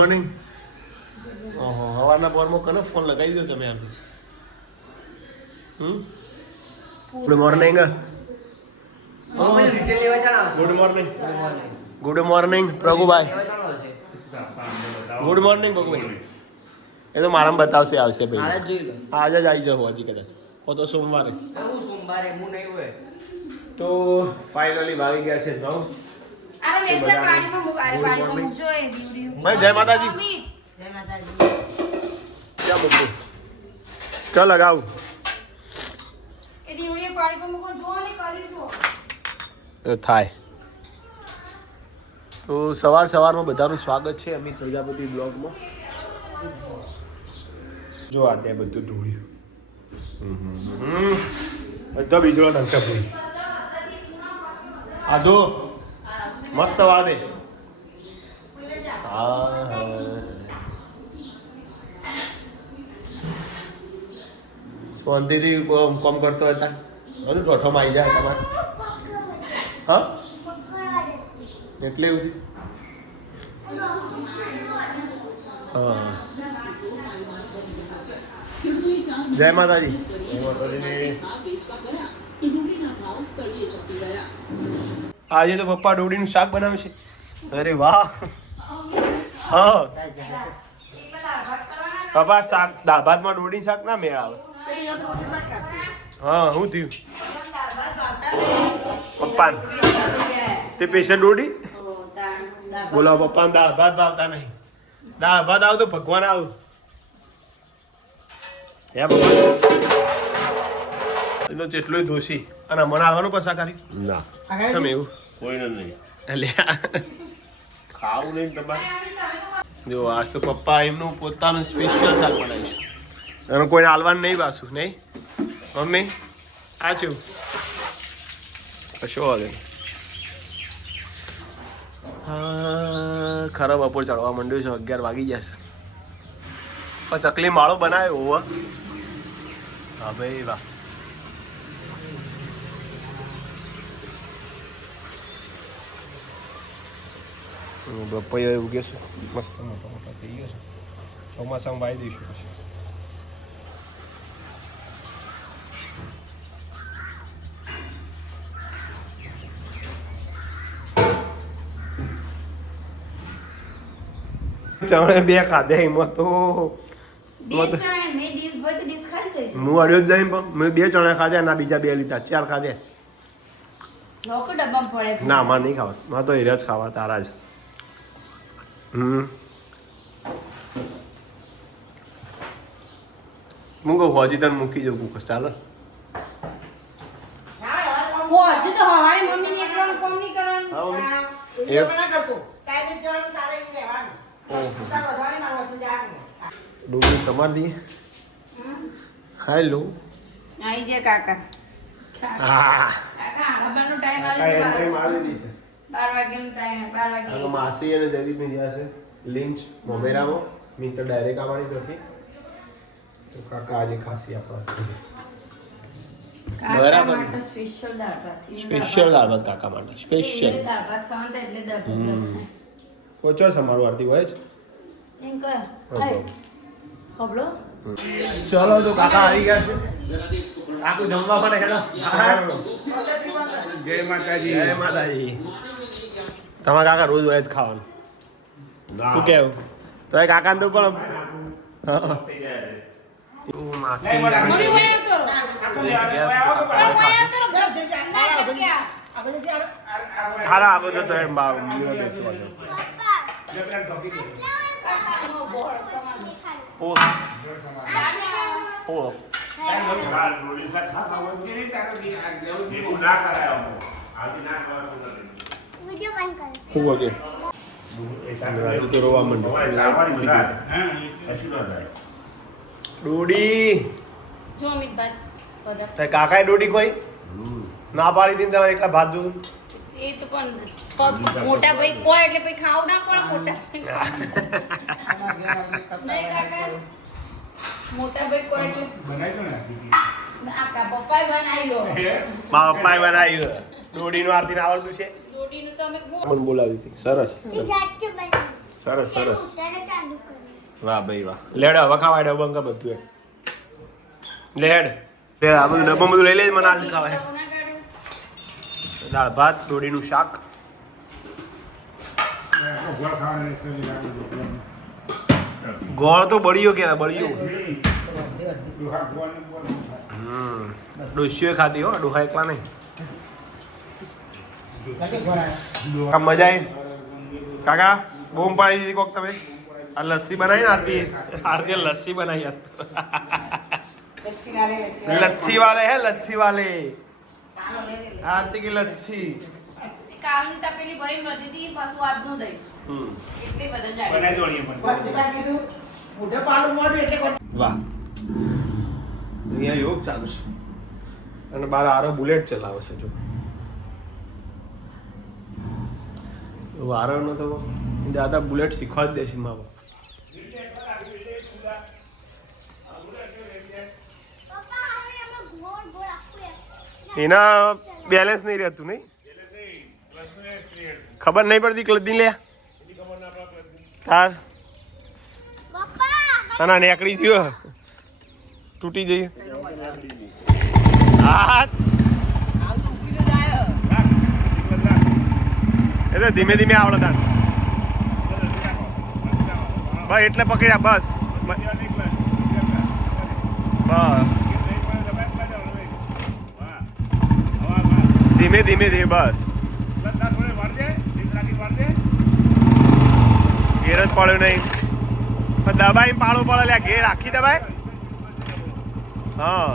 Morning. ઓહો, હવારના પોરમાં કનો phone લગાવી દો તમે આમ. Good morning. Good morning. Good morning Prabhubhai. Good morning Prabhubhai. એ તો મારામાં બતાવશે આવશે ભાઈ. આજે જ આવી જાવ હજી કદાચ હો તો સોમવારે. તો ફાઇનલી વાગી ગયા છે 9. જય માતાજી. ક્યાં મૂકું? ચાલ લગાવું. થાય તો સવારમાં બધાનું સ્વાગત છે અમિત પ્રજાપતિ બ્લોગમાં. જો આ ત્યાં બધું ઢોળ્યું, બધા બીજો નંકા પૂરી આધો મસ્ત વાદે. હા શાંતિથી કોમ કરતો હતા. બધું ઠોઠોમાં આવી જાય તમારે. હા એટલે એવું છે. હા જય માતાજી. જય માતાજી. આજે તો પપ્પા ડોડીનું શાક બનાવ્યું છે. અરે વાહ. હા પપ્પા શાક દાળ ભાતમાં ડોડીનું શાક ના મેળ આવે. હા શું થયું પપ્પા તે પેશન્ટ ડોડી બોલો. પપ્પાને દાળ ભાત ભાવતા નહીં. દાળ ભાત આવ તો ભગવાન આવ. હે પપ્પા એ તો જેટલું દોષી અને મને આવવાનું પસા કરી ના કેમ એવું કોઈને નહીં. એટલે ખાવું નહીં તમારે. જો આજ તો પપ્પા એમનું પોતાનું સ્પેશિયલ શાક બનાવીશું અને કોઈને હાલવાનું નહીં પાછું નહીં. મમ્મી આ છું કશો વાગે. હા ખરા બપોર ચડવા માંડ્યું છે. 11 વાગી જશે. પણ ચકલી માળો બનાવ્યો હોવા. હા ભાઈ વાહ. બપૈયા એવું કહેશું મસ્ત મોટા મોટા થઈ ગયો છે. ચોમાસામાં વાવી દઈશું પછી. ચણે 2 ખાધે એમાં તો હું અડ્યો જ નહીં. પણ મેં 2 ચણા ખાધા ના બીજા 2 લીધા. 4 ખાધે. ના માં નહીં ખાવા. માં તો હીરા જ ખાવા તારા જ. હું કહું હોજી તને મૂકી જાઉં કુકર ચાલે. ડુંગળી સમાર દઈએ. હેલો કાકા. હા ટાઈમ માસી અને જયદીપ ની ગયા છે લિંચ મોમેરામાં. મી તો ડાયરેક્ટ આવવાની નથી. તો કાકા આજે ખાસી આપણા બરાબર. સ્પેશિયલ દાળ ભાત કાકા માટે સ્પેશિયલ. ઓછો છે અમારું આરતી હોય છે. ચલો તો કાકા આવી ગયા છે. આખું જમવા પણ હેલો. જય માતાજી. જય માતાજી. તમારા કાકા રોજ હોય જ ખાવાનું. શું કેવું તો એ કાકા તો પણ માસી હારા આ બધું તો એમ તો રોવા ડોડી કાકા ડોડી કોઈ ના પાડી દીધી તમારે એકલા ભાત જોવું. એ તો પણ મોટા ભાઈ કોઈ એટલે ભાઈ ખાવ ના પડે. મોટા ભાઈ કોઈ એટલે પપ્પાએ બનાવ્યો. મારા પપ્પાએ બનાવ્યો. ડોડીનું આરતીને આવડતું છે. ડોડીનું તો અમે મને બોલાવી હતી. સરસ સરસ સરસ વાહ ભાઈ વાહ લેડ હવે ખાવા ડબ્બા બંકા બધું લેડ લે આ બધું ડબ્બા બધું લઈ લે મને આજ ખાવા દાળ ભાત દોડીનું શાક ગોળ તો બળિયો કહેવાય બળિયો ડોસીઓ ખાતી હો ડોહા એકલા નહીં મજા આવી કાકા બૂમ પાડી દીધી કોક તમે આ લસ્સી બનાવી ને આરતી લસ્સી બનાવી આજ તો लच्छी वाले है लच्छी वाले आरती की लच्छी કાલની તપેલી ભરી વધી હતી પાછું આજનું દહીં એટલે બધા જાય બનાવી દોડીએ પણ મોઢે પાડું મોઢું એટલે વાહ અહીંયા યોગ ચાલુ છે અને બાર આરો બુલેટ ચલાવે છે જો આરો નો તો દાદા બુલેટ શીખવાડી દે છે માવા એના બેલેન્સ નહીં રહેતું નહીં ખબર નહીં પડતી ક્લચની લે તાર ના નેકડી ગયો તૂટી જઈએ હા એ તો ધીમે ધીમે આવડે તાર બસ એટલે પકડ્યા બસ બસ ધીમે ધીમે ધીમે બસ ઘેર જ પડ્યો નહીં દબાઈ પાડો પડે લ્યા ઘેર આખી દબાઈ હા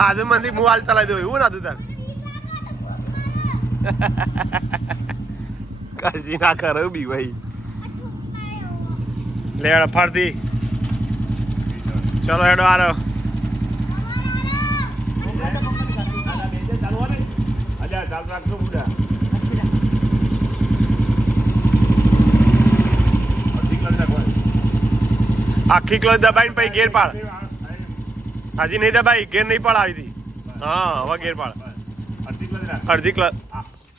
આજે મંદી મોબાઈલ ચલાવી દઉં એવું ના તું તાર કશી ના કરે બી ભાઈ લેડ ફરતી ચલો હેડો આરો આખી ક્લચ દબાઈને પછી ગેર પાડ હજી નહીં દબાઈ ગેર નહીં પાડ આવી હતી હા હવે ગેર પાડ અડધી ક્લચ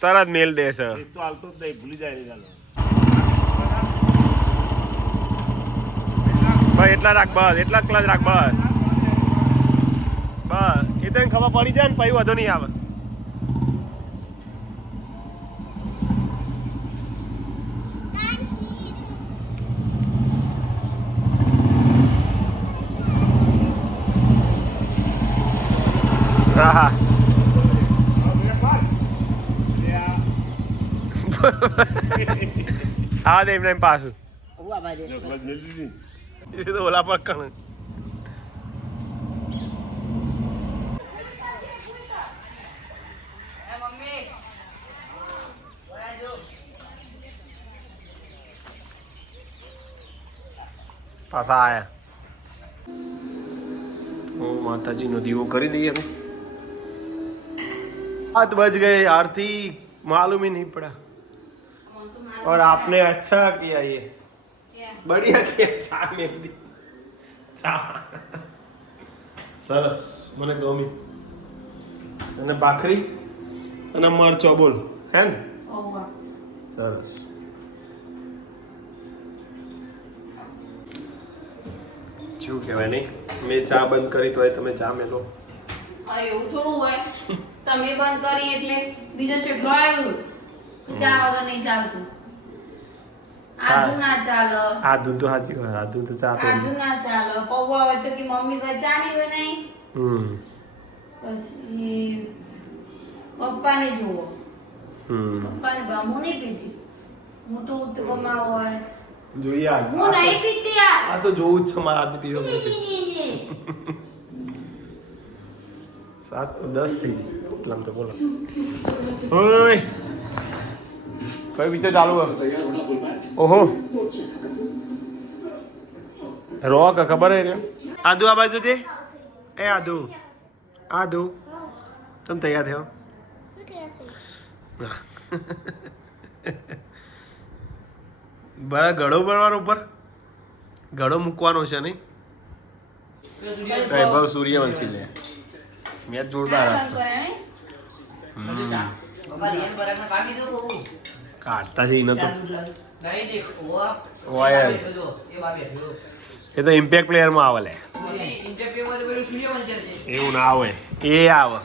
તરત મેલ દે છે બસ એટલા રાખ બસ એટલા ક્લચ રાખ બસ બસ એ તો ખબર પડી જાય ને પછી વધુ નહીં આવે હા હા દે એમને પાછું એ તો ઓલા પર કણ પાછા આયા માતાજીનો દીવો કરી દઈએ અમે हाथ बज गए आरती मालूम ही नहीं पड़ा और आपने अच्छा किया ये बढ़िया किया चा में दी चा सरस મને ગમી અને ભાખરી અને મરચો બોલ હે ને સરસ શું કહેવાય નહીં મેં ચા બંધ કરી તો તમે ચા મેલો એવું થોડું હોય તમે બંધ કરી એટલે બીજો ચેટલો આવ્યો ચા વગર નહીં ચાલતું આદુ ના ચાલે આદુ તો સાચી વાત આદુ તો ચા આદુ ના ચાલે પૌવા હોય તો કે મમ્મી કોઈ ચા નહીં બનાવી પછી પપ્પાને જુઓ પપ્પાને હું નહીં પીતી હું તો ઉત્તપમા હોય જોઈએ આજ હું નહીં પીતી યાર આ તો જોવું જ છે મારા આદુ પીવો 7:10 થઈ ગઈ એટલામ તો બોલો ઓય કઈ બીજો ચાલુ હે ઓહો રોક ખબર હે રે આદુ આ બાજુ છે એ આદુ આદુ તમે તૈયાર થયો બરા ગળો બનવાનો ઉપર ગળો મૂકવાનો છે નહીં વૈભવ સૂર્યવંશી લે મેચ જોરદાર કાઢતા છે એનો તો નહીં દેખ વાયર એ તો ઇમ્પેક્ટ પ્લેયરમાં આવે લે ઇન્ટરવ્યુ માં પેલું સૂર્યવંશી છે. એવું ના આવે એ આવે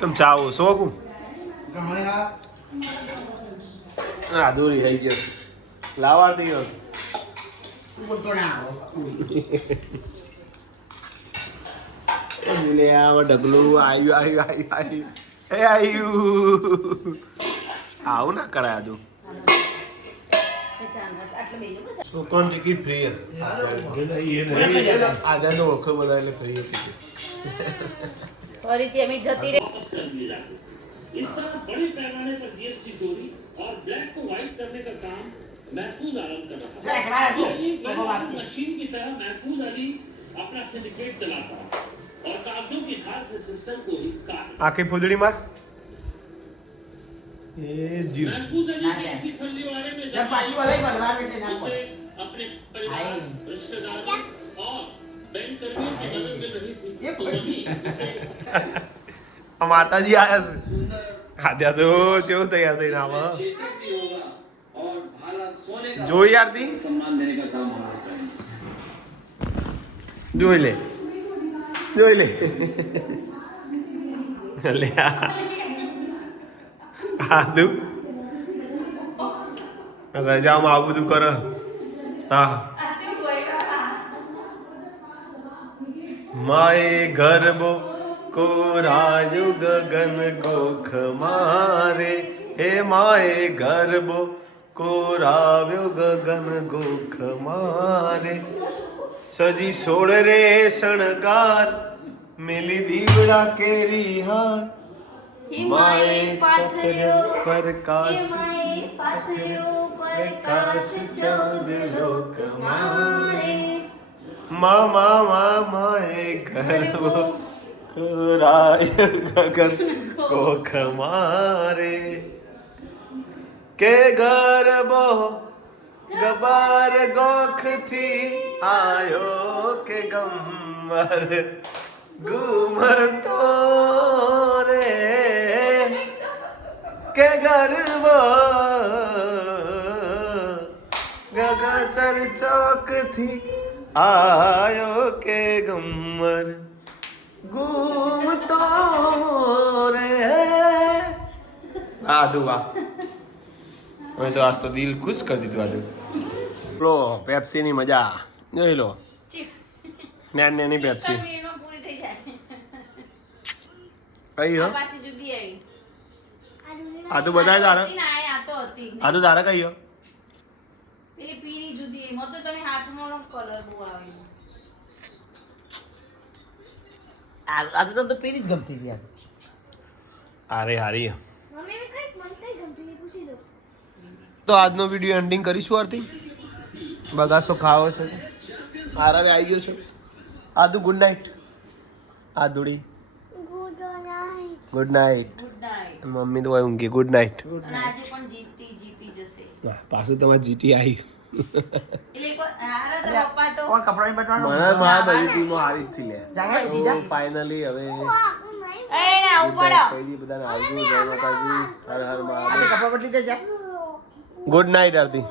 તમ ચાવો શોખું અધૂરી થઈ જશે લાવાડતી ગયો તું બોલતો ના આવો. લે આવ ઢગલું આવ્યું એ આવ્યું આવું ના કરાય તું કોણ ટિકિટ ફ્રી આધા તો ઓળખો બધા એટલે ફ્રી ટિકિટ ફરીથી અમે જતી રહી इस तरह बड़े पैमाने पर जीएसटी चोरी और ब्लैक को व्हाइट करने का काम महफूज आलम कर रहा જા, જવાના છો. है ભગવાસી. मशीन की तरह महफूज अली अपना सिंडिकेट चलाता है और कागजों की खास सिस्टम को ही काट આખી ફૂદડી માર એ જીવ महफूज अली ना की जाए. किसी फल्ली वाले में जब पार्टी वाला ही बनवा रहे थे ना उसे अपने परिवार आए. रिश्तेदारों और बैंक कर्मियों की मदद मिल रही थी ये तो वही उसे માતાજી આયા છે આદ્યા તો કેવું તૈયાર થઈને આવા चेतन भी होगा और भाला सोने का જોઈ યારથી सम्मान देने का काम हमारा करेंगे જોઈ લે લે આદુ રજામાં આવું બધું કરે હા માએ ગરબો કોરાયું ગગન ગોખ મારે હે માએ ગરબો કોરાવ્યો ગગન ગોખ મારે સજી સોળ રે શણગાર મિલી દીવડા કેરી હાર માએ પથર્યો પ્રકાશ પ્રકાશ ચૌદ લોક મારે માએ ગરબો કોરાય ગગન કોખ મારે કે ગરબો ગબાર ગોખ થી આયો કે ગમર ઘૂમતો રે કે ગરબો ગગચર ચોક થી આયો કે ગમર ઘૂમતો રે આદુ વાહ હવે તો આજ તો દિલ ખુશ કરી દીધું આદુ લો પેપ્સી ની મજા જોઈ લો નાની પેપ્સી પૂરી થઈ જાય કઈ હો આ પાછી જુદી આવી આદુ બધા તારે હતી ને આ તો હતી આદુ તારે કઈ હો પેલી પીળી જુદી આવી મત તો તમે હાથમાં કલર બહુ આવે આ તો પેલી જ ગમતી હતી યાર. અરે હારી મમ્મી મેં કઈ મન કઈ ગમતી હતી પૂછી દો. તો આજનો વિડીયો એન્ડિંગ કરીશું આરતી બગાસો ખાવો છે આરાવે આવી ગયો છે Adu good night Adudi good night. Good night good night mummy તો ઊંઘી ગુડ નાઇટ અને આજે પણ જીતી જશે પાછું તમારે જીટી આવી એટલે હારા તો પપ્પા તો કોણ કપડાની બચવાનો મને મારા બધી ટીમો હારી જ થી લે જાગે દીધા ફાઇનલી હવે એ ના ઉપડો કહી દી બધાને આવજો જય માતાજી હર હર આ મહાદેવ કપડા બદલી દે જા. ગુડ નાઇટ આરતી